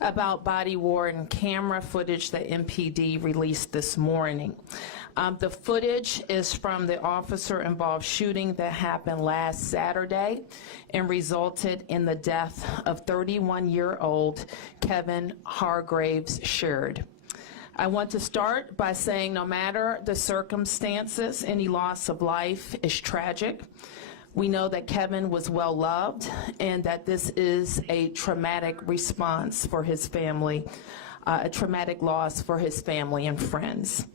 about body-worn camera footage that MPD released this morning. The footage is from the officer-involved shooting that happened last Saturday and resulted in the death of 31-year-old Kevin Hargraves Sheard. I want to start by saying no matter the circumstances, any loss of life is tragic. We know that Kevin was well loved and that this is a traumatic response for his family, a traumatic loss for his family and friends.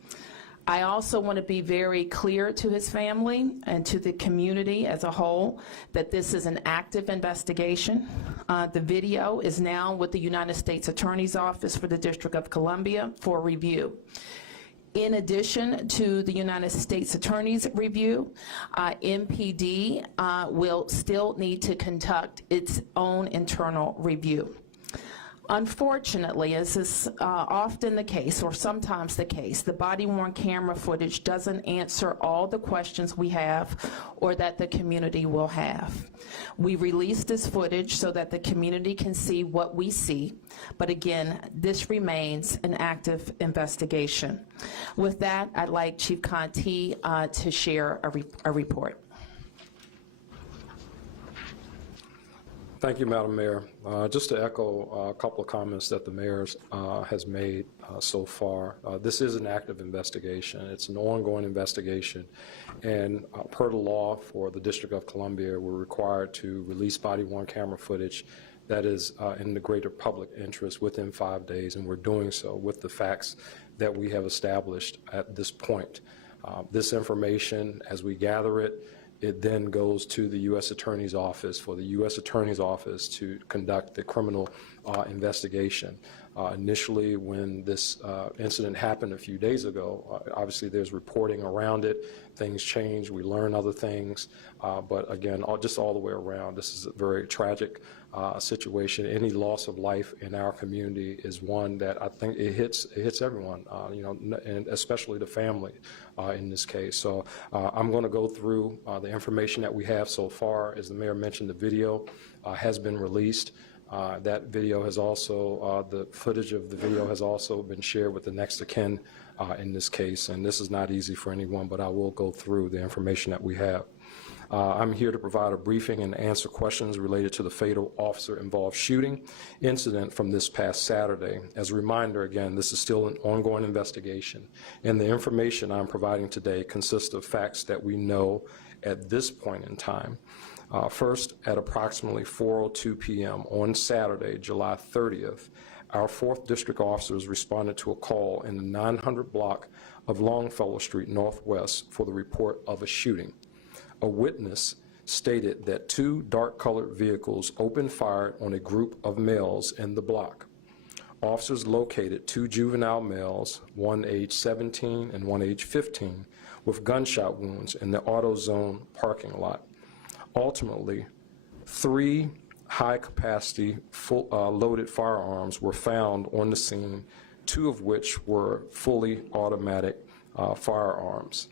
I also want to be very clear to his family and to the community as a whole that this is an active investigation. The video is now with the United States Attorney's Office for the District of Columbia for review. In addition to the United States Attorney's review, MPD will still need to conduct its own internal review. Unfortunately, as is often the case, or sometimes the case, the body-worn camera footage doesn't answer all the questions we have or that the community will have. We released this footage so that the community can see what we see, but again, this remains an active investigation. With that, I'd like Chief Conti to share a report. Thank you, Madam Mayor. Just to echo a couple of comments that the mayor has made so far, this is an active investigation. It's an ongoing investigation, and per the law for the District of Columbia, we're required to release body-worn camera footage that is in the greater public interest within 5 days, and we're doing so with the facts that we have established at this point. This information, as we gather it, it then goes to the U.S. Attorney's Office for the U.S. Attorney's Office to conduct the criminal investigation. Initially, when this incident happened a few days ago, obviously there's reporting around it. Things change, we learn other things, but again, just all the way around, this is a very tragic situation. Any loss of life in our community is one that I think it hits everyone, you know, and especially the family in this case. So I'm going to go through the information that we have so far. As the mayor mentioned, the video has been released. That video has also, the footage of the video has also been shared with the next of kin in this case, and this is not easy for anyone, but I will go through the information that we have. I'm here to provide a briefing and answer questions related to the fatal officer-involved shooting incident from this past Saturday. As a reminder, again, this is still an ongoing investigation, and the information I'm providing today consists of facts that we know at this point in time. First, at approximately 4:02 p.m. on Saturday, July 30th, our 4th District officers responded to a call in the 900 block of Longfellow Street Northwest for the report of a shooting. A witness stated that 2 dark-colored vehicles opened fire on a group of males in the block. Officers located 2 juvenile males, one age 17 and one age 15, with gunshot wounds in the AutoZone parking lot. Ultimately, 3 high-capacity, loaded firearms were found on the scene, 2 of which were fully automatic firearms.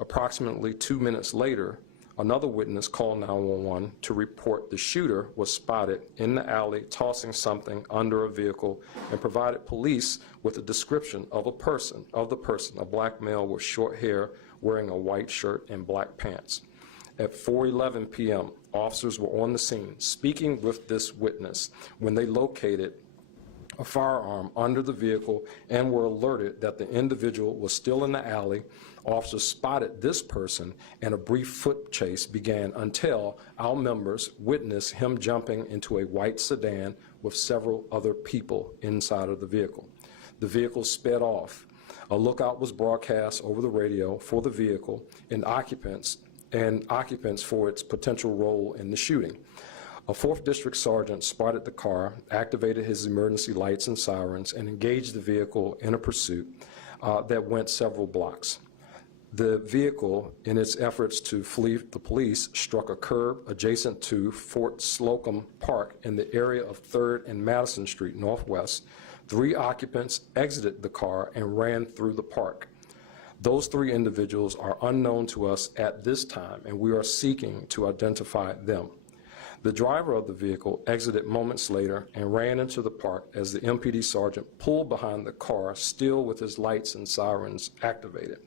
Approximately 2 minutes later, another witness called 911 to report the shooter was spotted in the alley tossing something under a vehicle and provided police with a description of the person, a black male with short hair wearing a white shirt and black pants. At 4:11 p.m., officers were on the scene speaking with this witness when they located a firearm under the vehicle and were alerted that the individual was still in the alley. Officers spotted this person and a brief foot chase began until our members witnessed him jumping into a white sedan with several other people inside of the vehicle. The vehicle sped off. A lookout was broadcast over the radio for the vehicle and occupants for its potential role in the shooting. A 4th District sergeant spotted the car, activated his emergency lights and sirens, and engaged the vehicle in a pursuit that went several blocks. The vehicle, in its efforts to flee the police, struck a curb adjacent to Fort Slocum Park in the area of 3rd and Madison Street Northwest. 3 occupants exited the car and ran through the park. Those 3 individuals are unknown to us at this time, and we are seeking to identify them. The driver of the vehicle exited moments later and ran into the park as the MPD sergeant pulled behind the car, still with his lights and sirens activated.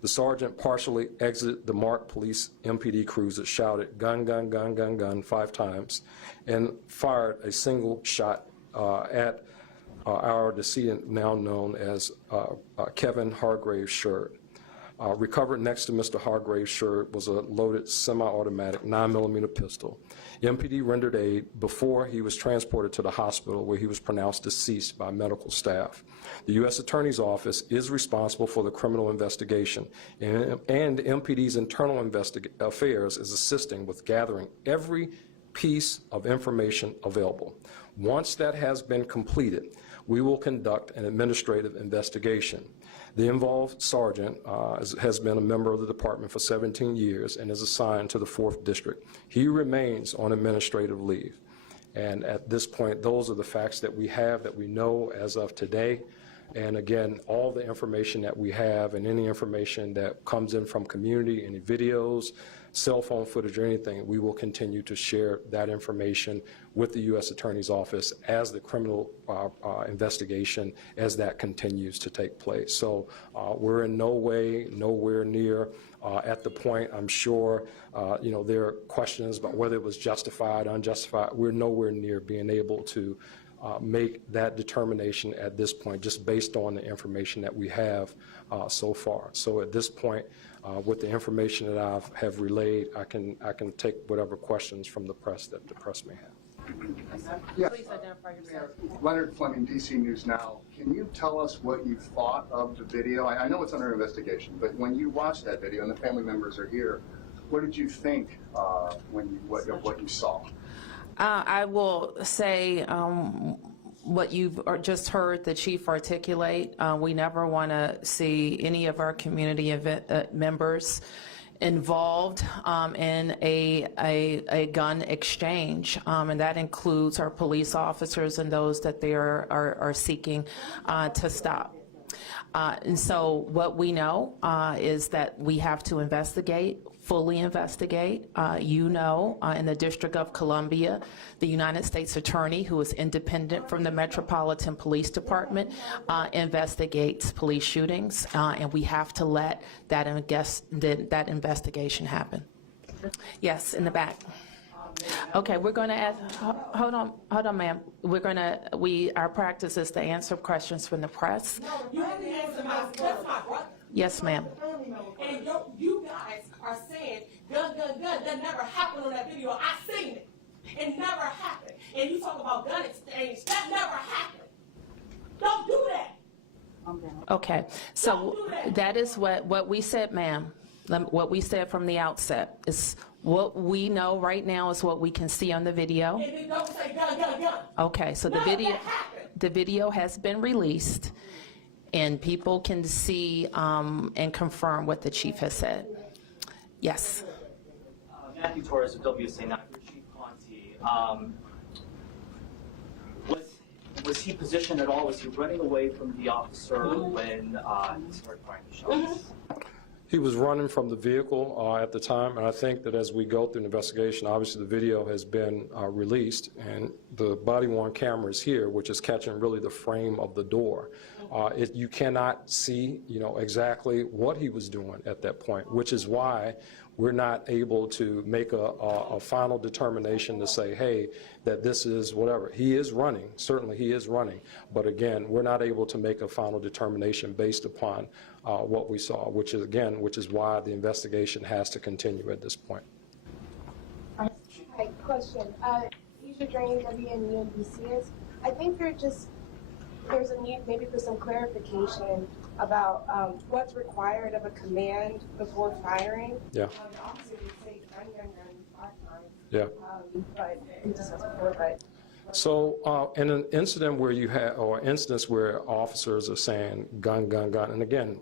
The sergeant partially exited the marked police MPD cruiser, shouted, "Gun, gun, gun, gun, gun," 5 times, and fired a single shot at our decedent, now known as Kevin Hargrave's shirt. Recovered next to Mr. Hargrave's shirt was a loaded semi-automatic 9mm pistol. MPD rendered aid before he was transported to the hospital, where he was pronounced deceased by medical staff. The U.S. Attorney's Office is responsible for the criminal investigation, and MPD's internal affairs is assisting with gathering every piece of information available. Once that has been completed, we will conduct an administrative investigation. The involved sergeant has been a member of the department for 17 years and is assigned to the 4th District. He remains on administrative leave. And at this point, those are the facts that we have, that we know as of today. And again, all the information that we have and any information that comes in from community, any videos, cell phone footage or anything, we will continue to share that information with the U.S. Attorney's Office as the criminal investigation, as that continues to take place. So we're in no way, nowhere near at the point, I'm sure, there are questions about whether it was justified, unjustified. We're nowhere near being able to make that determination at this point, just based on the information that we have so far. So at this point, with the information that I have relayed, I can take whatever questions from the press that the press may have. Yes. Please identify yourself. Leonard Fleming, DC News Now. Can you tell us what you thought of the video? I know it's under investigation, but when you watched that video, and the family members are here, what did you think when what you saw? I will say what you've just heard the chief articulate. We never want to see any of our community members involved in a gun exchange, and that includes our police officers and those that they are seeking to stop. And so what we know is that we have to investigate, fully investigate. In the District of Columbia, the United States Attorney, who is independent from the Metropolitan Police Department, investigates police shootings, and we have to let that investigation happen. Yes, in the back. Okay, we're going to ask, hold on, ma'am. Our practice is to answer questions from the press. No, you have to answer that's my brother. Yes, ma'am. And you guys are saying, gun, gun, gun, that never happened on that video. I seen it. It never happened. And you talk about gun exchange, that never happened. Don't do that. Okay, so that is what we said, ma'am. What we said from the outset is what we know right now is what we can see on the video. And then don't say gun, gun, gun. Okay, so the video has been released, and people can see and confirm what the chief has said. Yes. Matthew Torres of WSA, not for Chief Conti. Was he positioned at all? Was he running away from the officer when he started firing the shots? He was running from the vehicle at the time, and I think that as we go through the investigation, obviously the video has been released, and the body-worn camera is here, which is catching really the frame of the door. You cannot see, exactly what he was doing at that point, which is why we're not able to make a final determination to say, hey, that this is whatever. He is running, certainly he is running, but again, we're not able to make a final determination based upon what we saw, which is why the investigation has to continue at this point. Hi, question. Future Drain WDCA is, I think there's a need maybe for some clarification about what's required of a command before firing. Yeah. The officer would say gun, gun, gun 5 times. Yeah. But he just has before, but. So in an incident where you have, or instance where officers are saying gun, gun, gun, and again,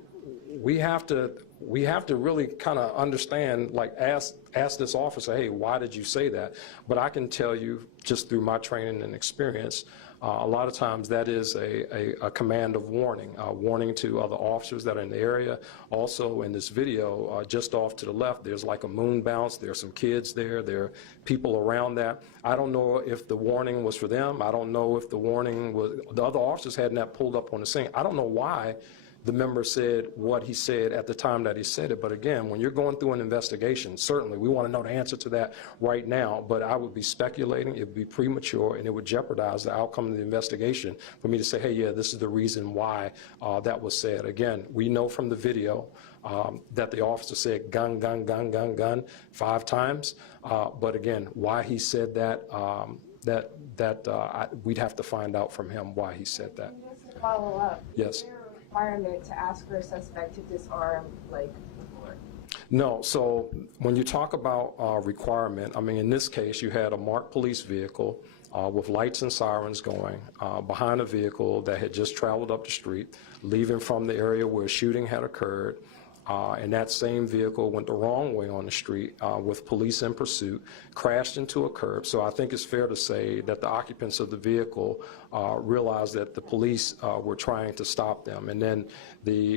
we have to really kind of understand, like ask this officer, hey, why did you say that? But I can tell you just through my training and experience, a lot of times that is a command of warning, warning to other officers that are in the area. Also in this video, just off to the left, there's like a moon bounce. There's some kids there. There are people around that. I don't know if the warning was for them. I don't know if the warning was, the other officers hadn't that pulled up on the scene. I don't know why the member said what he said at the time that he said it. But again, when you're going through an investigation, certainly we want to know the answer to that right now. But I would be speculating, it would be premature, and it would jeopardize the outcome of the investigation for me to say, hey, yeah, this is the reason why that was said. Again, we know from the video that the officer said gun, gun, gun, gun, gun 5 times. But again, why he said that, we'd have to find out from him why he said that. Just to follow up. Yes. Requirement to ask for a suspect to disarm, like, before? No, so when you talk about requirement, I mean, in this case, you had a marked police vehicle with lights and sirens going behind a vehicle that had just traveled up the street, leaving from the area where a shooting had occurred. And that same vehicle went the wrong way on the street with police in pursuit, crashed into a curb. So I think it's fair to say that the occupants of the vehicle realized that the police were trying to stop them. And then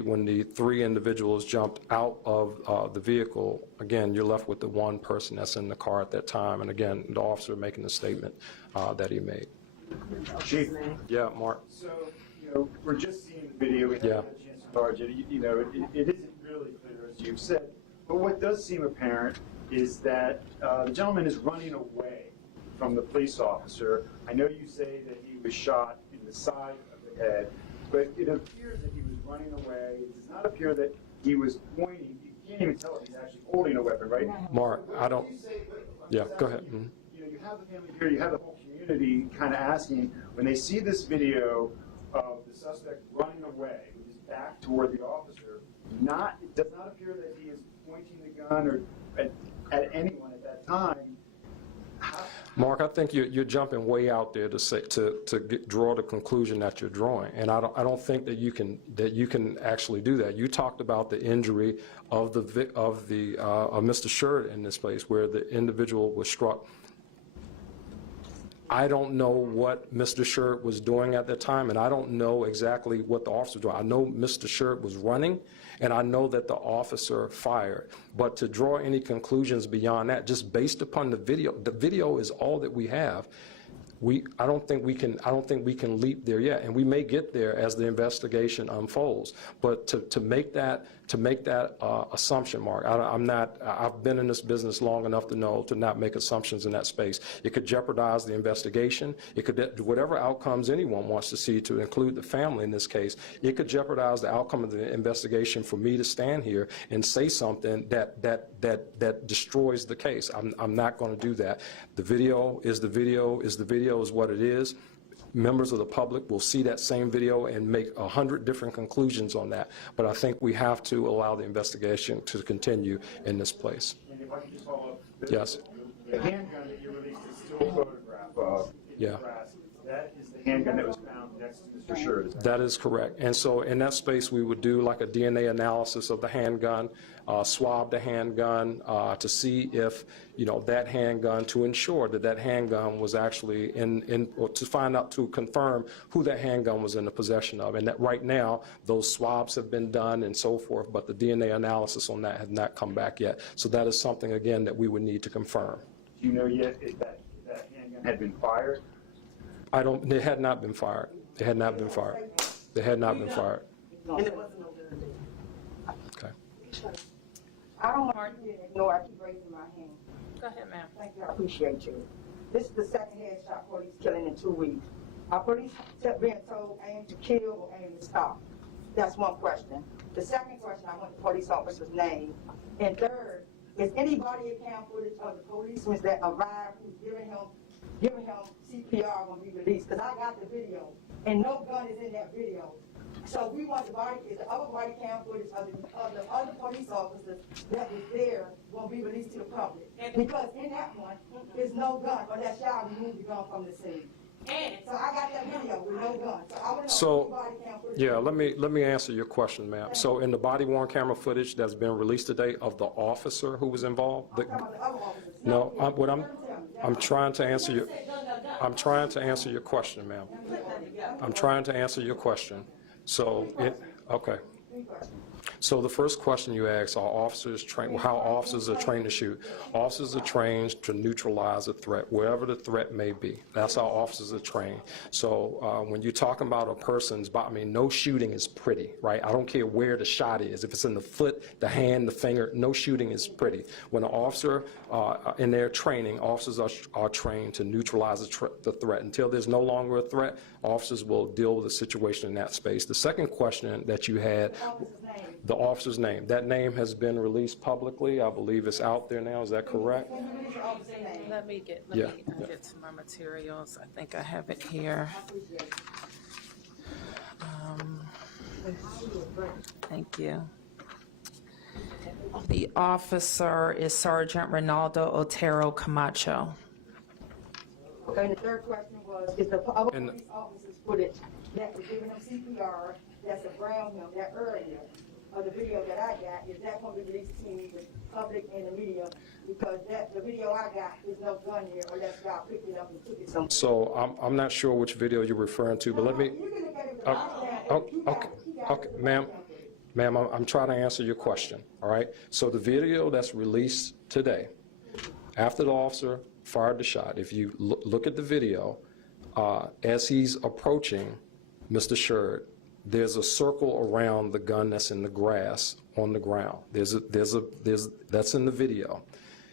when the 3 individuals jumped out of the vehicle, again, you're left with the 1 person that's in the car at that time. And again, the officer making the statement that he made. Chief. Yeah, Mark. So, we're just seeing the video. We haven't had a chance to enlarge it. It isn't really clear, as you've said. But what does seem apparent is that the gentleman is running away from the police officer. I know you say that he was shot in the side of the head, but it appears that he was running away. It does not appear that he was pointing. You can't even tell if he's actually holding a weapon, right? Mark, I don't. Yeah, go ahead. Mm-hmm. You have the family here, you have the whole community kind of asking, when they see this video of the suspect running away with his back toward the officer, it does not appear that he is pointing the gun or at anyone at that time. Mark, I think you're jumping way out there draw the conclusion that you're drawing, and I don't think that you can actually do that. You talked about the injury of Mr. Shirt in this place, where the individual was struck. I don't know what Mr. Shirt was doing at that time, and I don't know exactly what the officer was doing. I know Mr. Shirt was running, and I know that the officer fired. But to draw any conclusions beyond that, just based upon the video is all that we have. I don't think we can leap there yet, and we may get there as the investigation unfolds. But to make that assumption, Mark, I've been in this business long enough to know to not make assumptions in that space. It could jeopardize the investigation. It could, whatever outcomes anyone wants to see, to include the family in this case, it could jeopardize the outcome of the investigation for me to stand here and say something that destroys the case. I'm not going to do that. The video is the video is what it is. Members of the public will see that same video and make 100 different conclusions on that. But I think we have to allow the investigation to continue in this place. And if I can just follow up. Yes. The handgun that you released is still a photograph of. Yeah. That is the handgun that was found next to Mr. Shirt. That is correct. And so in that space, we would do like a DNA analysis of the handgun, swab the handgun to see if, that handgun, to ensure that handgun was actually or to find out, to confirm who that handgun was in the possession of. And that right now, those swabs have been done and so forth, but the DNA analysis on that has not come back yet. So that is something, again, that we would need to confirm. Do you know yet if that handgun had been fired? It had not been fired. It had not been fired. It had not been fired. And it wasn't no gun. Okay. I don't want you to ignore, I keep raising my hand. Go ahead, ma'am. Thank you, I appreciate you. This is the second headshot police killing in 2 weeks. Are police being told aim to kill or aim to stop? That's one question. The second question, I want the police officer's name. And third, is anybody account footage of the policemen that arrived who's giving him CPR gonna be released? Because I got the video, and no gun is in that video. So we want the other body cam footage of the other police officers that was there will be released to the public. Because in that one, there's no gun, unless y'all remove the gun from the scene. And So I got that video with no gun. So I want to know So, whose body cam footage. yeah, let me answer your question, ma'am. So in the body-worn camera footage that's been released today of the officer who was involved, I'm talking about the other officers. no, I'm trying to answer your, I'm trying to answer your question, ma'am. I'm trying to answer your question. So, okay. So the first question you asked, are officers trained, how officers are trained to shoot? Officers are trained to neutralize a threat, wherever the threat may be. That's how officers are trained. So when you're talking about a person's body, I mean, no shooting is pretty, right? I don't care where the shot is. If it's in the foot, the hand, the finger, no shooting is pretty. When an officer, in their training, officers are trained to neutralize the threat. Until there's no longer a threat, officers will deal with the situation in that space. The second question that you had, the officer's name. That name has been released publicly. I believe it's out there now. Is that correct? Let me get to my materials. I think I have it here. Thank you. The officer is Sergeant Ronaldo Otero Camacho. Okay, and the third question was, is the other And- police officers footage that was giving him CPR, that's around him, that earlier, of the video that I got, is that going to be released to the public and the media? Because the video I got, there's no gun here, or that guy picked it up and took it somewhere. So I'm not sure which video you're referring to, but let me, You can look at it with the okay, ma'am, I'm trying to answer your question, all right? So the video that's released today, after the officer fired the shot, if you look at the video, as he's approaching Mr. Sherd, there's a circle around the gun that's in the grass on the ground. That's in the video.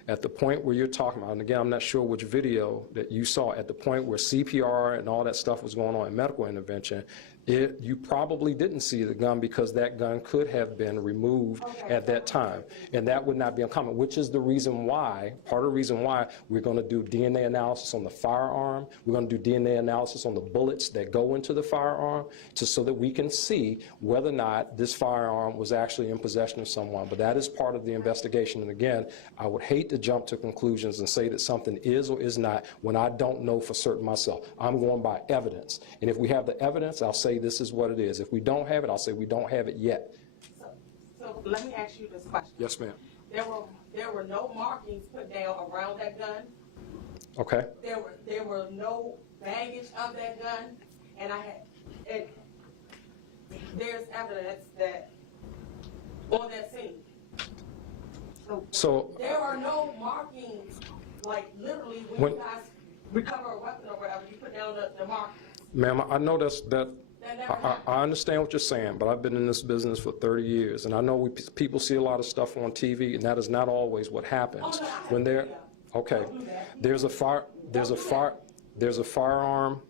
At the point where you're talking about, and again, I'm not sure which video that you saw, at the point where CPR and all that stuff was going on in medical intervention, you probably didn't see the gun because that gun could have been removed at that time. And that would not be uncommon, which is the reason why, part of the reason why we're going to do DNA analysis on the firearm. We're going to do DNA analysis on the bullets that go into the firearm so that we can see whether or not this firearm was actually in possession of someone. But that is part of the investigation. And again, I would hate to jump to conclusions and say that something is or is not when I don't know for certain myself. I'm going by evidence. And if we have the evidence, I'll say this is what it is. If we don't have it, I'll say we don't have it yet. so let me ask you this question. Yes, ma'am. There were no markings put down around that gun. Okay. There were no baggage of that gun, and there's evidence that on that scene. So There are no markings, like literally when you guys recover a weapon or whatever, you put down the markings. ma'am, I know that That never happened. I understand what you're saying, but I've been in this business for 30 years, and I know people see a lot of stuff on TV, and that is not always what happens. Oh, no, I have When they're, video. okay, Don't do that. there's a firearm,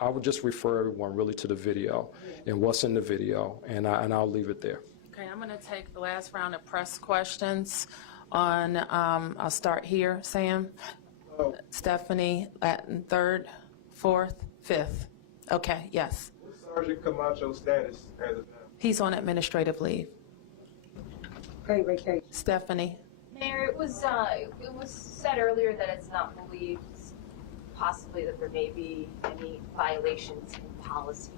I would just refer everyone really to the video and what's in the video, and I'll leave it there. Okay, I'm going to take the last round of press questions on, I'll start here, Sam. Stephanie, Latin, third, fourth, fifth. Okay, yes. What's Sergeant Camacho's status as of now? He's on administrative leave. Okay, vacation. Stephanie? Mayor, it was said earlier that it's not believed possibly that there may be any violations in policy.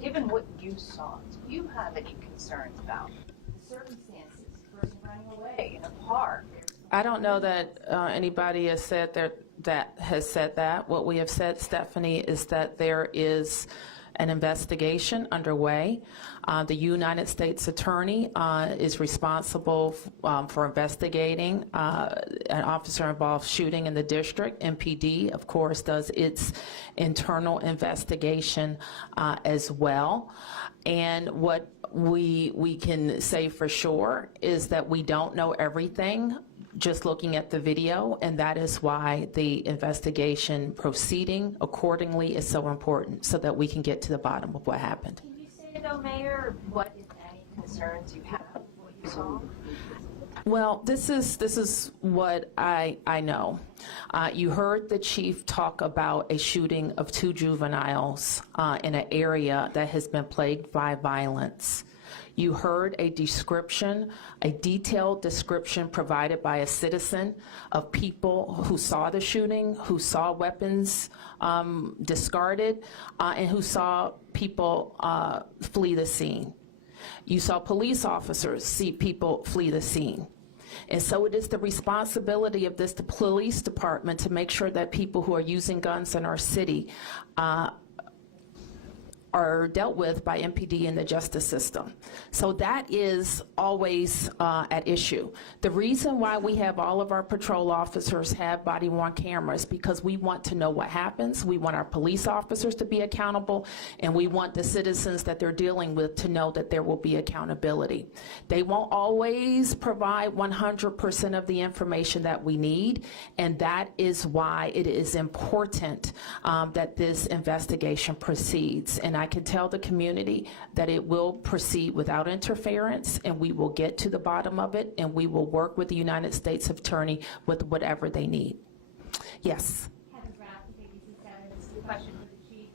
Given what you saw, do you have any concerns about the circumstances, the person running away in a park? I don't know that anybody has said that has said that. What we have said, Stephanie, is that there is an investigation underway. The United States Attorney is responsible for investigating an officer-involved shooting in the district. MPD, of course, does its internal investigation as well. And what we can say for sure is that we don't know everything just looking at the video, and that is why the investigation proceeding accordingly is so important, so that we can get to the bottom of what happened. Can you say, though, Mayor, what, if any, concerns you have with what you saw? Well, this is what I know. You heard the chief talk about a shooting of 2 juveniles in an area that has been plagued by violence. You heard a description, a detailed description provided by a citizen of people who saw the shooting, who saw weapons discarded, and who saw people flee the scene. You saw police officers see people flee the scene. And so it is the responsibility of this police department to make sure that people who are using guns in our city are dealt with by MPD and the justice system. So that is always at issue. The reason why we have all of our patrol officers have body-worn cameras because we want to know what happens. We want our police officers to be accountable, and we want the citizens that they're dealing with to know that there will be accountability. They won't always provide 100% of the information that we need, and that is why it is important that this investigation proceeds. And I can tell the community that it will proceed without interference, and we will get to the bottom of it, and we will work with the United States Attorney with whatever they need. Yes. Question for the chief.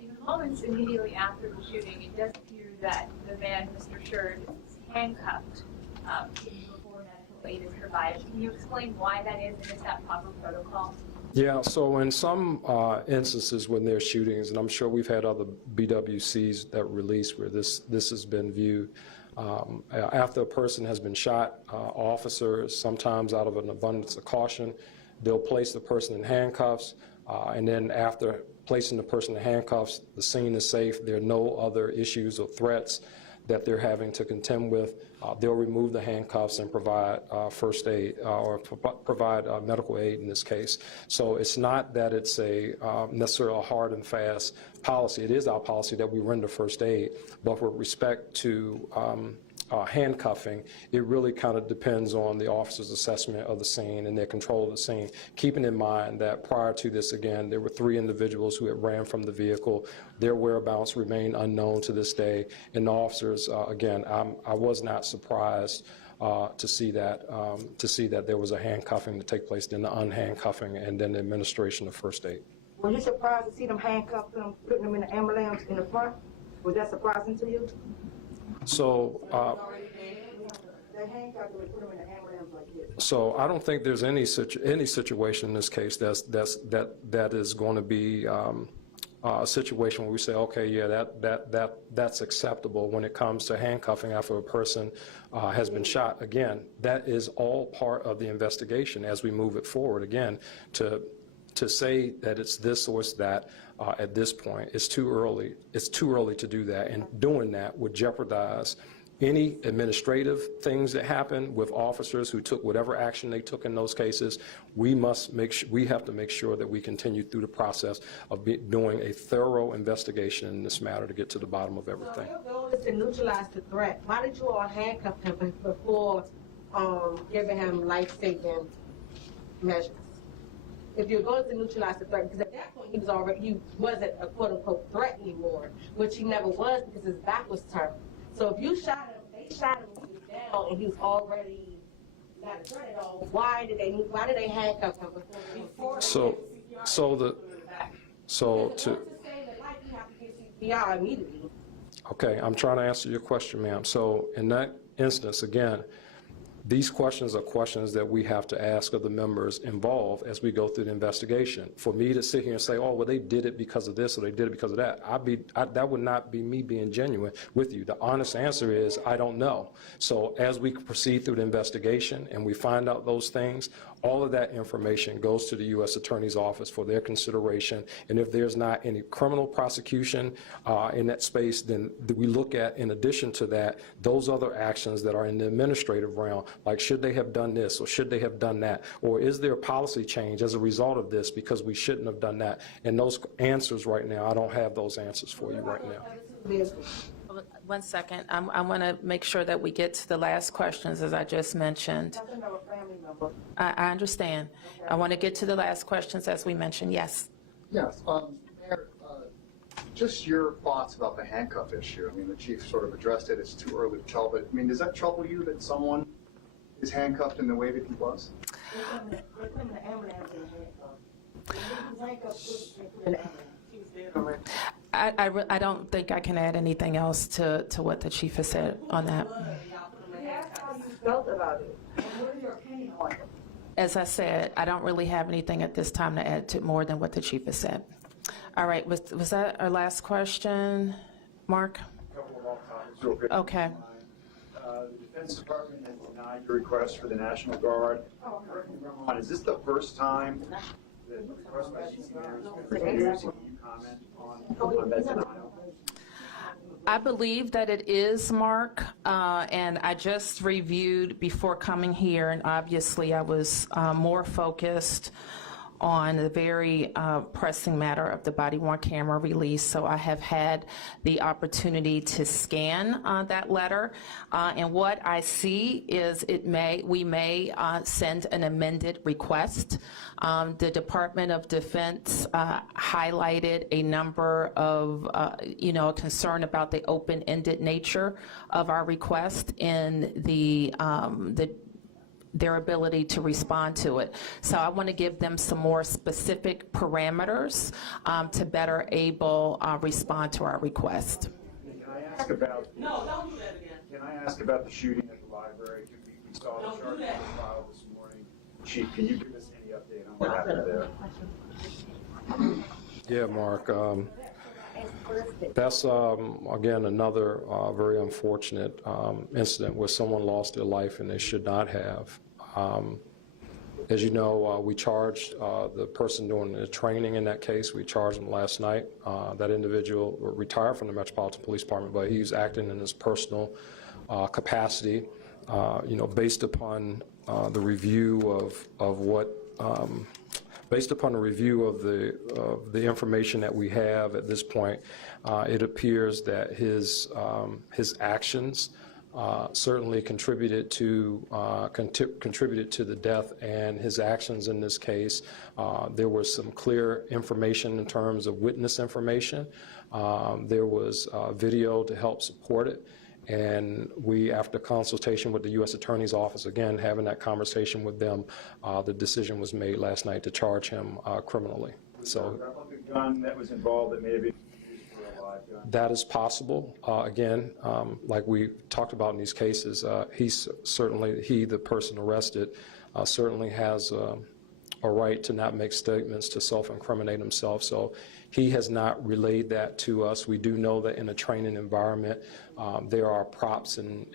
In the moments immediately after the shooting, it does appear that the man, Mr. Sherd, is handcuffed before medical aid is provided. Can you explain why that is, and is that proper protocol? Yeah, so in some instances when there's shootings, and I'm sure we've had other BWCs that release where this has been viewed, after a person has been shot, officers, sometimes out of an abundance of caution, they'll place the person in handcuffs, and then after placing the person in handcuffs, the scene is safe, there are no other issues or threats that they're having to contend with. They'll remove the handcuffs and provide first aid or provide medical aid in this case. So it's not that it's a necessarily a hard and fast policy. It is our policy that we render first aid, but with respect to handcuffing, it really kind of depends on the officer's assessment of the scene and their control of the scene, keeping in mind that prior to this, again, there were 3 individuals who had ran from the vehicle. Their whereabouts remain unknown to this day, and the officers, again, I was not surprised to see that there was a handcuffing to take place, then the unhandcuffing, and then the administration of first aid. Were you surprised to see them handcuff them, putting them in the ambulance in the front? Was that surprising to you? So, They handcuffed them and put them in the ambulance like this. so I don't think there's any situation in this case that is going to be a situation where we say, okay, yeah, that's acceptable when it comes to handcuffing after a person has been shot. Again, that is all part of the investigation as we move it forward. Again, to say that it's this or it's that at this point, it's too early. It's too early to do that, and doing that would jeopardize any administrative things that happen with officers who took whatever action they took in those cases. We have to make sure that we continue through the process of doing a thorough investigation in this matter to get to the bottom of everything. So your goal is to neutralize the threat. Why did you all handcuff him before giving him life-saving measures? If you're going to neutralize the threat, because at that point he wasn't a quote-unquote threat anymore, which he never was because his back was turned. So if you shot him, they shot him when he was down and he was already not a threat at all. Why did they handcuff him before? So CPR immediately. Okay, I'm trying to answer your question, ma'am. So in that instance, again, these questions are questions that we have to ask of the members involved as we go through the investigation. For me to sit here and say, oh, well, they did it because of this or they did it because of that, that would not be me being genuine with you. The honest answer is I don't know. So as we proceed through the investigation and we find out those things, all of that information goes to the U.S. Attorney's Office for their consideration. And if there's not any criminal prosecution in that space, then we look at, in addition to that, those other actions that are in the administrative realm, like should they have done this or should they have done that? Or is there a policy change as a result of this because we shouldn't have done that? And those answers right now, I don't have those answers for you right now. 1 second. I want to make sure that we get to the last questions, as I just mentioned. I understand. Okay. I want to get to the last questions, as we mentioned. Yes. Yes. Mayor, just your thoughts about the handcuff issue. I mean, the chief sort of addressed it. It's too early to tell, but I mean, does that trouble you that someone is handcuffed in the way that he was? I don't think I can add anything else to what the chief has said on that. That's how you felt about it. What is your opinion on it? As I said, I don't really have anything at this time to add to more than what the chief has said. All right, was that our last question, Mark? A couple of off-topics real quick. Okay. The Defense Department has denied your request for the National Guard. Correct me if I'm wrong, is this the first time that the request by DC Mayor has been refused? Can you comment on that denial? I believe that it is, Mark, and I just reviewed before coming here, and obviously I was more focused on the very pressing matter of the body-worn camera release, so I have had the opportunity to scan that letter, and what I see is we may send an amended request. The Department of Defense highlighted a number of, concern about the open-ended nature of our request and their ability to respond to it. So I want to give them some more specific parameters to better respond to our request. Can I ask about? No, don't do that again. Can I ask about the shooting at the library? We saw the charge that was filed this morning. Chief, can you give us any update on what happened there? Yeah, Mark. That's, again, another very unfortunate incident where someone lost their life and they should not have. As you know, we charged the person doing the training in that case. We charged him last night. That individual retired from the Metropolitan Police Department, but he's acting in his personal capacity, based upon the review of what based upon a review of the information that we have at this point, it appears that his actions certainly contributed to the death, and his actions in this case, there was some clear information in terms of witness information. There was video to help support it. And we, after consultation with the U.S. Attorney's Office, again, having that conversation with them, the decision was made last night to charge him criminally. So The gun that was involved that may have been used for a live gun. that is possible. Again, like we talked about in these cases, the person arrested, certainly has a right to not make statements to self-incriminate himself. So he has not relayed that to us. We do know that in a training environment, there are props and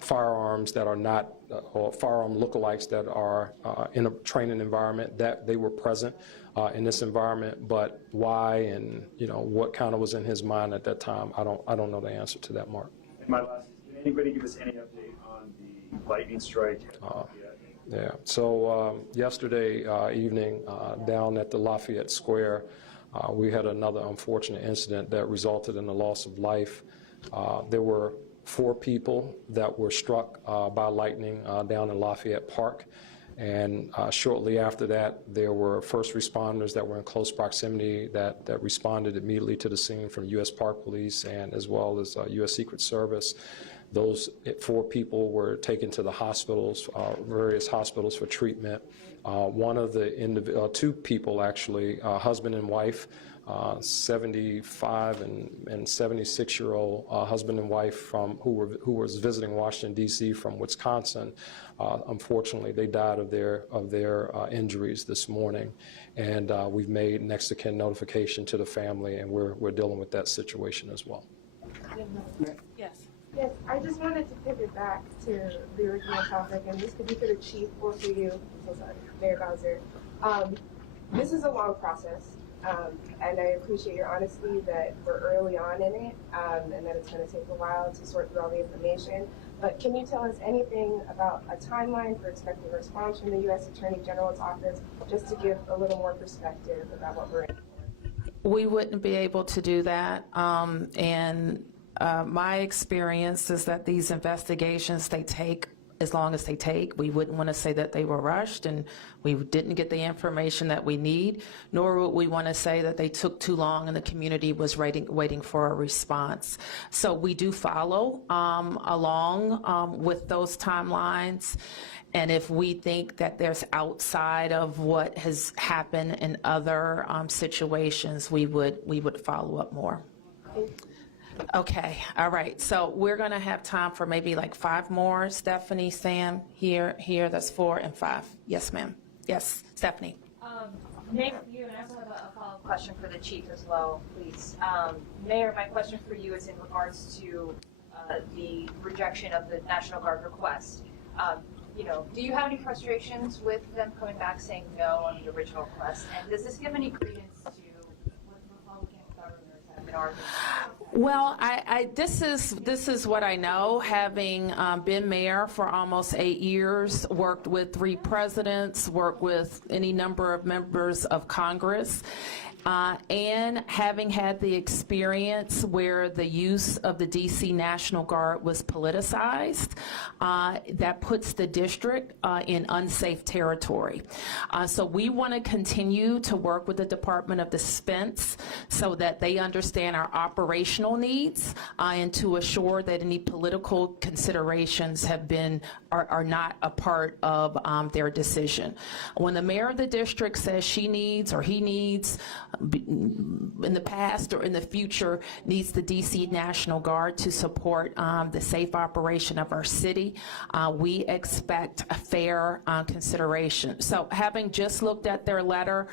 firearms that are not, or firearm lookalikes that are in a training environment, that they were present in this environment. But why and what kind of was in his mind at that time, I don't know the answer to that, Mark. And my last, can anybody give us any update on the lightning strike? Yeah, so yesterday evening down at the Lafayette Square, we had another unfortunate incident that resulted in the loss of life. There were 4 people that were struck by lightning down in Lafayette Park, and shortly after that there were first responders that were in close proximity that responded immediately to the scene from U.S. Park Police and as well as U.S. Secret Service. Those 4 people were taken to the hospitals, various hospitals for treatment. One of the 2 people actually, husband and wife, 75 and 76-year-old husband and wife who was visiting Washington D.C. from Wisconsin. Unfortunately, they died of their injuries this morning, and we've made next of kin notification to the family, and we're dealing with that situation as well. Yes. Yes, I just wanted to pivot back to the original topic, and this could be for the chief or for you. So sorry, Mayor Bowser. This is a long process, and I appreciate your honesty that we're early on in it, and that it's going to take a while to sort through all the information. But can you tell us anything about a timeline for expecting a response from the U.S. Attorney General's office, just to give a little more perspective about what we're in for? We wouldn't be able to do that, my experience is that these investigations, they take as long as they take. We wouldn't want to say that they were rushed and we didn't get the information that we need, nor would we want to say that they took too long and the community was waiting for a response. So we do follow along with those timelines. And if we think that there's outside of what has happened in other situations, we would follow up more. Okay, all right. So we're going to have time for maybe like 5 more. Stephanie, Sam, here, that's 4 and 5. Yes, ma'am. Yes, Stephanie. Mayor, for you, and I also have a follow-up question for the chief as well, please. Mayor, my question for you is in regards to the rejection of the National Guard request. You know, do you have any frustrations with them coming back saying no on the original request? And does this give any credence to what Republican governors have been arguing? Well, this is what I know, having been mayor for almost 8 years, worked with 3 presidents, worked with any number of members of Congress, and having had the experience where the use of the DC National Guard was politicized, that puts the district in unsafe territory. So we want to continue to work with the Department of Defense so that they understand our operational needs and to assure that any political considerations are not a part of their decision. When the mayor of the district says she needs or he needs, in the past or in the future, needs the DC National Guard to support the safe operation of our city, we expect a fair consideration. So having just looked at their letter,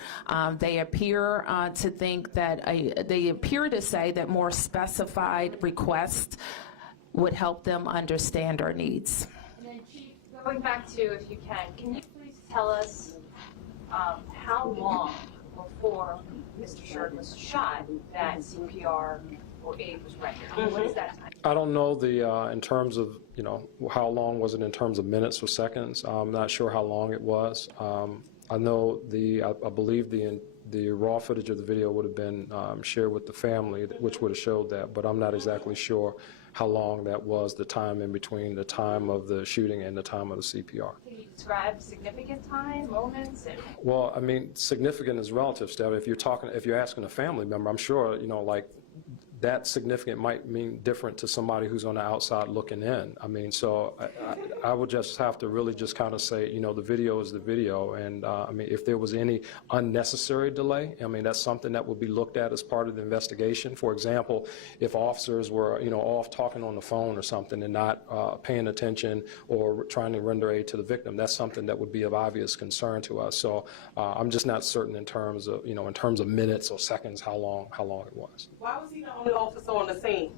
they appear to think that they appear to say that more specified requests would help them understand our needs. And then, Chief, going back to, if you can you please tell us how long before Mr. Sherd was shot that CPR or aid was rendered? What is that time? I don't know in terms of, you know, how long was it in terms of minutes or seconds. I'm not sure how long it was. I know I believe the raw footage of the video would have been shared with the family, which would have showed that, but I'm not exactly sure how long that was, the time in between the time of the shooting and the time of the CPR. Can you describe significant time, moments? Well, I mean, significant is relative, Steph. If you're asking a family member, I'm sure, you know, like, that significant might mean different to somebody who's on the outside looking in. I mean, so I would just have to really just kind of say, you know, the video is the video. And I mean, if there was any unnecessary delay, I mean, that's something that would be looked at as part of the investigation. For example, if officers were, you know, off talking on the phone or something and not paying attention or trying to render aid to the victim, that's something that would be of obvious concern to us. So I'm just not certain in terms of, you know, in terms of minutes or seconds, how long it was. Why was he the only officer on the scene?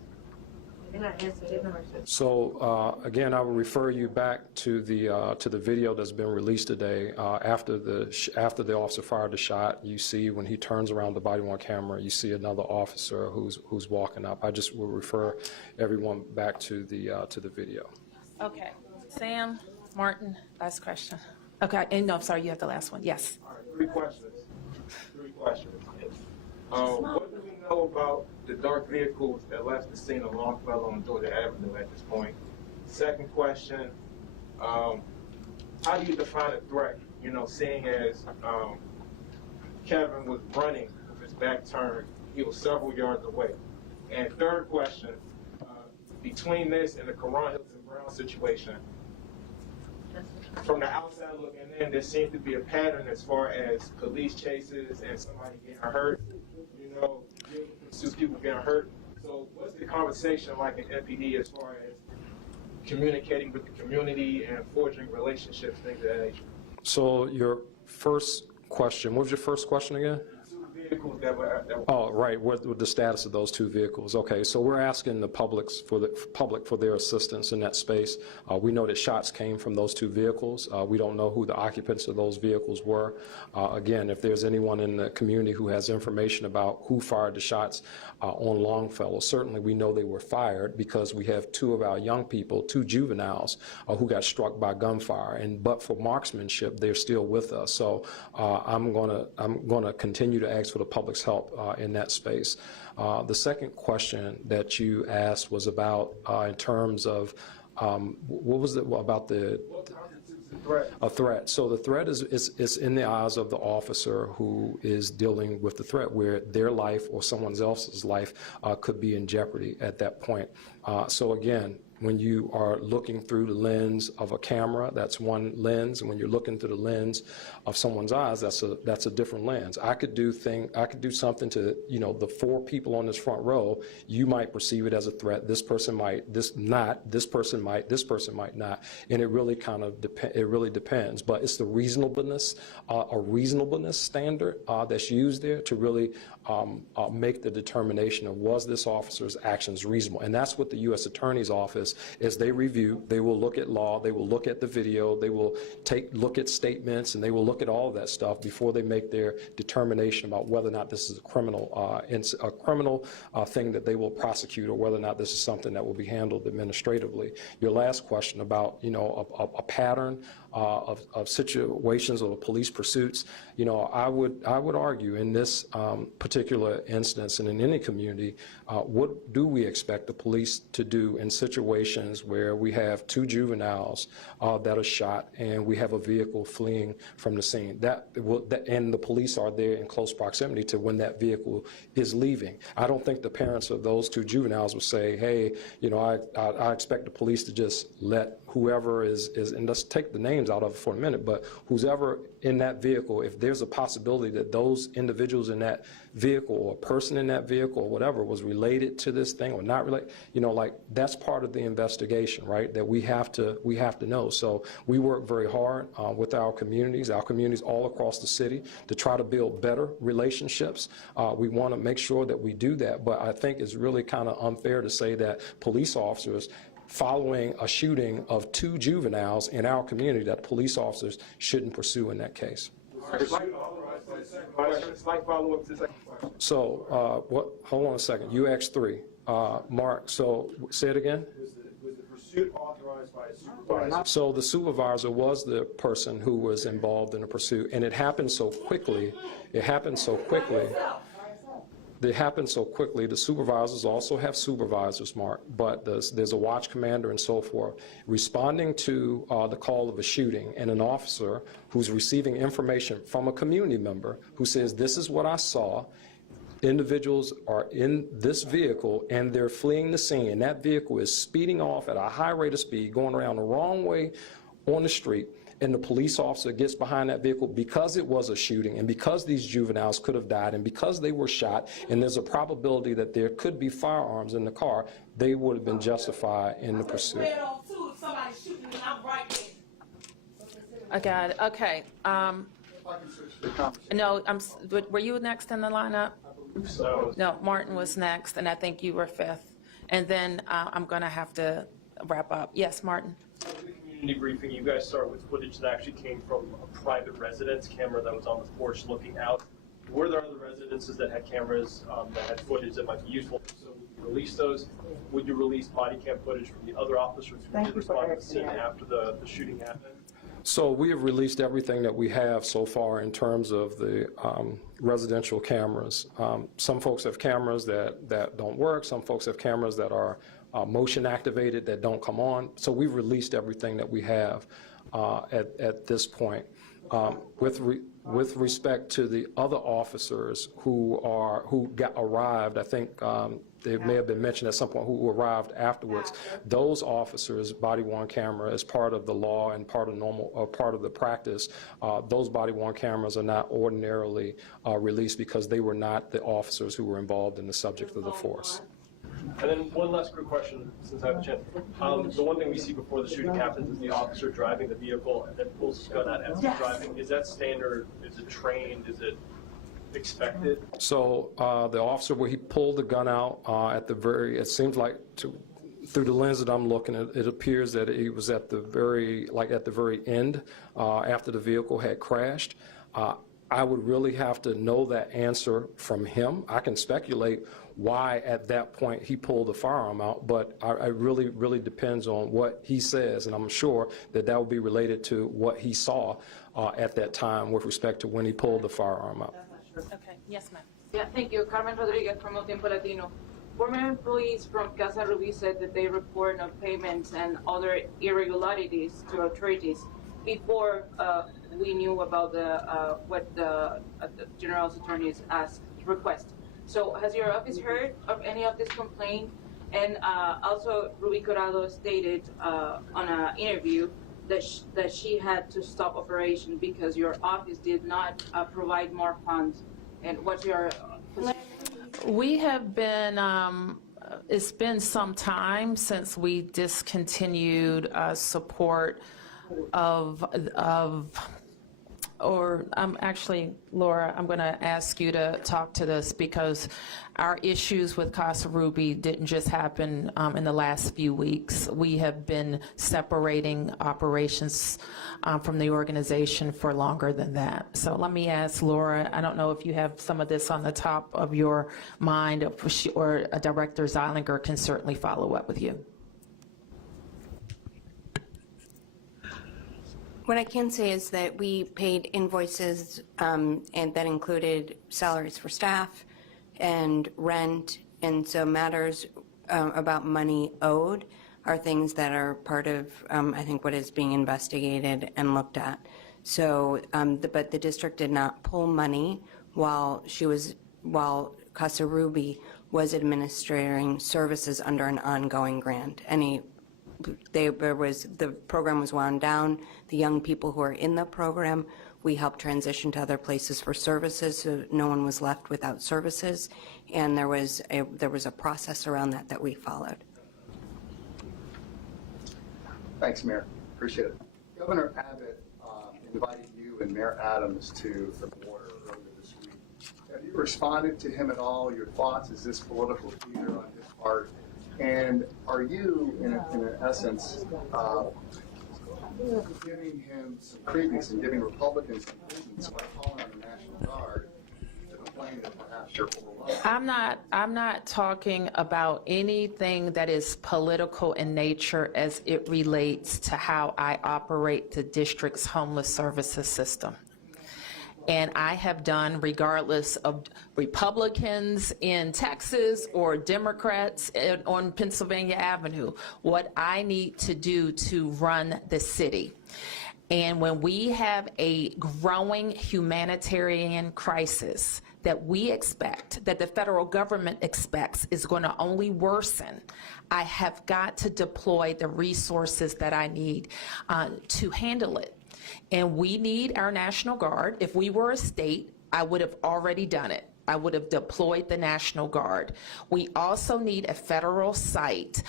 So again, I will refer you back to the video that's been released today. After the officer fired the shot, you see when he turns around the body-worn camera, you see another officer who's walking up. I just will refer everyone back to the video. Okay, Sam, Martin, last question. Okay, and no, I'm sorry, you have the last one. Yes. All right, 3 questions. What do we know about the dark vehicles that left the scene of Longfellow on Georgia Avenue at this point? Second question, how do you define a threat? You know, seeing as Kevin was running with his back turned, he was several yards away. And third question, between this and the Karan Hilton Brown situation, from the outside looking in, there seems to be a pattern as far as police chases and somebody getting hurt. You know, people getting hurt. So what's the conversation like in MPD as far as communicating with the community and forging relationships, things of that nature? So your first question, what was your first question again? Vehicles that were Oh, right. What the status of those 2 vehicles? Okay, so we're asking the public for their assistance in that space. We know that shots came from those 2 vehicles. We don't know who the occupants of those vehicles were. Again, if there's anyone in the community who has information about who fired the shots on Longfellow, certainly we know they were fired because we have 2 of our young people, 2 juveniles, who got struck by gunfire. But for marksmanship, they're still with us. So I'm gonna continue to ask for the public's help in that space. The second question that you asked was about in terms of what was it about the? A threat. So the threat is in the eyes of the officer who is dealing with the threat, where their life or someone else's life could be in jeopardy at that point. So again, when you are looking through the lens of a camera, that's one lens, and when you're looking through the lens of someone's eyes, that's a different lens. I could do something to, you know, the 4 people on this front row. You might perceive it as a threat. This person might, this person might, this person might not, and it really kind of depends. But it's the reasonableness, a reasonableness standard that's used there to really make the determination of, was this officer's actions reasonable? And that's what the U.S. Attorney's Office is. They review, they will look at law, they will look at the video, they will look at statements, and they will look at all of that stuff before they make their determination about whether or not this is a criminal thing that they will prosecute, or whether or not this is something that will be handled administratively. Your last question about, you know, a pattern of situations or police pursuits, you know, I would argue in this particular instance and in any community, what do we expect the police to do in situations where we have 2 juveniles that are shot and we have a vehicle fleeing from the scene? And the police are there in close proximity to when that vehicle is leaving. I don't think the parents of those 2 juveniles would say, hey, you know, I expect the police to just let whoever is, and let's take the names out of it for a minute, but who's ever in that vehicle, if there's a possibility that those individuals in that vehicle or a person in that vehicle or whatever was related to this thing or not related, you know, like, that's part of the investigation, right, that we have to know. So we work very hard with our communities all across the city to try to build better relationships. We want to make sure that we do that, but I think it's really kind of unfair to say that police officers following a shooting of 2 juveniles in our community that police officers shouldn't pursue in that case. Slight follow-up to the second question. So, hold on a second. You asked 3. Mark, so say it again. Was the pursuit authorized by a supervisor? So the supervisor was the person who was involved in the pursuit, and it happened so quickly. The supervisors also have supervisors, Mark, but there's a watch commander and so forth. Responding to the call of a shooting, and an officer who's receiving information from a community member who says, this is what I saw. Individuals are in this vehicle and they're fleeing the scene, and that vehicle is speeding off at a high rate of speed, going around the wrong way on the street. And the police officer gets behind that vehicle because it was a shooting, and because these juveniles could have died, and because they were shot, and there's a probability that there could be firearms in the car, they would have been justified in the pursuit. I got it. Okay. No, were you next in the lineup? No, Martin was next, and I think you were 5th. And then I'm going to have to wrap up. Yes, Martin. Community briefing, you guys start with footage that actually came from a private residence camera that was on the porch looking out. Were there other residences that had cameras that had footage that might be useful? So would you release those? Would you release body cam footage from the other officers who did respond to the scene after the shooting happened? So we have released everything that we have so far in terms of the residential cameras. Some folks have cameras that don't work. Some folks have cameras that are motion activated that don't come on. So we've released everything that we have at this point. With respect to the other officers who arrived, I think they may have been mentioned at some point, who arrived afterwards. Those officers' body-worn camera is part of the law and part of the practice. Those body-worn cameras are not ordinarily released because they were not the officers who were involved in the subject of the force. And then one last quick question, since I have a chance. The one thing we see before the shooting happens is the officer driving the vehicle and then pulls his gun out as he's driving. Is that standard? Is it trained? Is it expected? So the officer, where he pulled the gun out at the very, it seems like through the lens that I'm looking at, it appears that he was at the very end after the vehicle had crashed. I would really have to know that answer from him. I can speculate why at that point he pulled the firearm out, but it really depends on what he says, and I'm sure that would be related to what he saw at that time with respect to when he pulled the firearm out. Okay. Yes, ma'am. Yeah, thank you. Carmen Rodriguez from El Tiempo Latino. Former employees from Casa Ruby said that they report of payments and other irregularities to authorities before we knew about what the General Attorney's request. So has your office heard of any of this complaint? And also, Ruby Corrado stated on an interview that she had to stop operation because your office did not provide more funds. And what's your position? We have been, it's been some time since we discontinued support actually, Laura, I'm going to ask you to talk to this because our issues with Casa Ruby didn't just happen in the last few weeks. We have been separating operations from the organization for longer than that. So let me ask Laura, I don't know if you have some of this on the top of your mind, or Director Zeilinger can certainly follow up with you. What I can say is that we paid invoices and that included salaries for staff and rent, and so matters about money owed are things that are part of, I think, what is being investigated and looked at. So, but the district did not pull money while Casa Ruby was administering services under an ongoing grant. The program was wound down. The young people who are in the program, we helped transition to other places for services, so no one was left without services. And there was a process around that we followed. Thanks, Mayor. Appreciate it. Governor Abbott invited you and Mayor Adams to the border earlier this week. Have you responded to him at all? Your thoughts? Is this political theater on his part? And are you, in essence, giving him some credence and giving Republicans some credence by calling on the National Guard to complain that perhaps you're overwhelmed? I'm not talking about anything that is political in nature as it relates to how I operate the district's homeless services system. And I have done, regardless of Republicans in Texas or Democrats on Pennsylvania Avenue, what I need to do to run the city. And when we have a growing humanitarian crisis that we expect, that the federal government expects is going to only worsen, I have got to deploy the resources that I need to handle it. And we need our National Guard. If we were a state, I would have already done it. I would have deployed the National Guard. We also need a federal site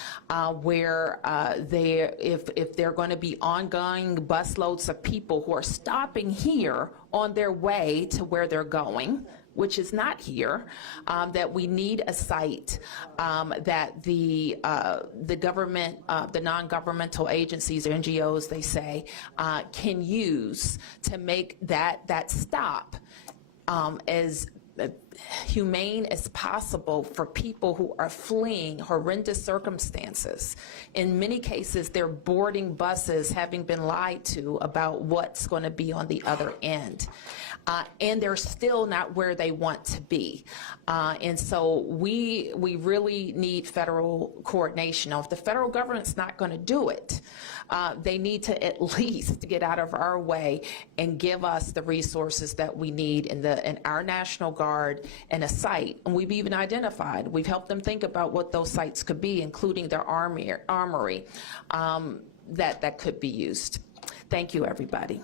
where if there are going to be ongoing busloads of people who are stopping here on their way to where they're going, which is not here, that we need a site that the government, the non-governmental agencies, NGOs, they say, can use to make that stop as humane as possible for people who are fleeing horrendous circumstances. In many cases, they're boarding buses having been lied to about what's going to be on the other end. And they're still not where they want to be. And so we really need federal coordination. Now, if the federal government's not going to do it, they need to at least get out of our way and give us the resources that we need in our National Guard and a site. And we've even identified, we've helped them think about what those sites could be, including their armory that could be used. Thank you, everybody.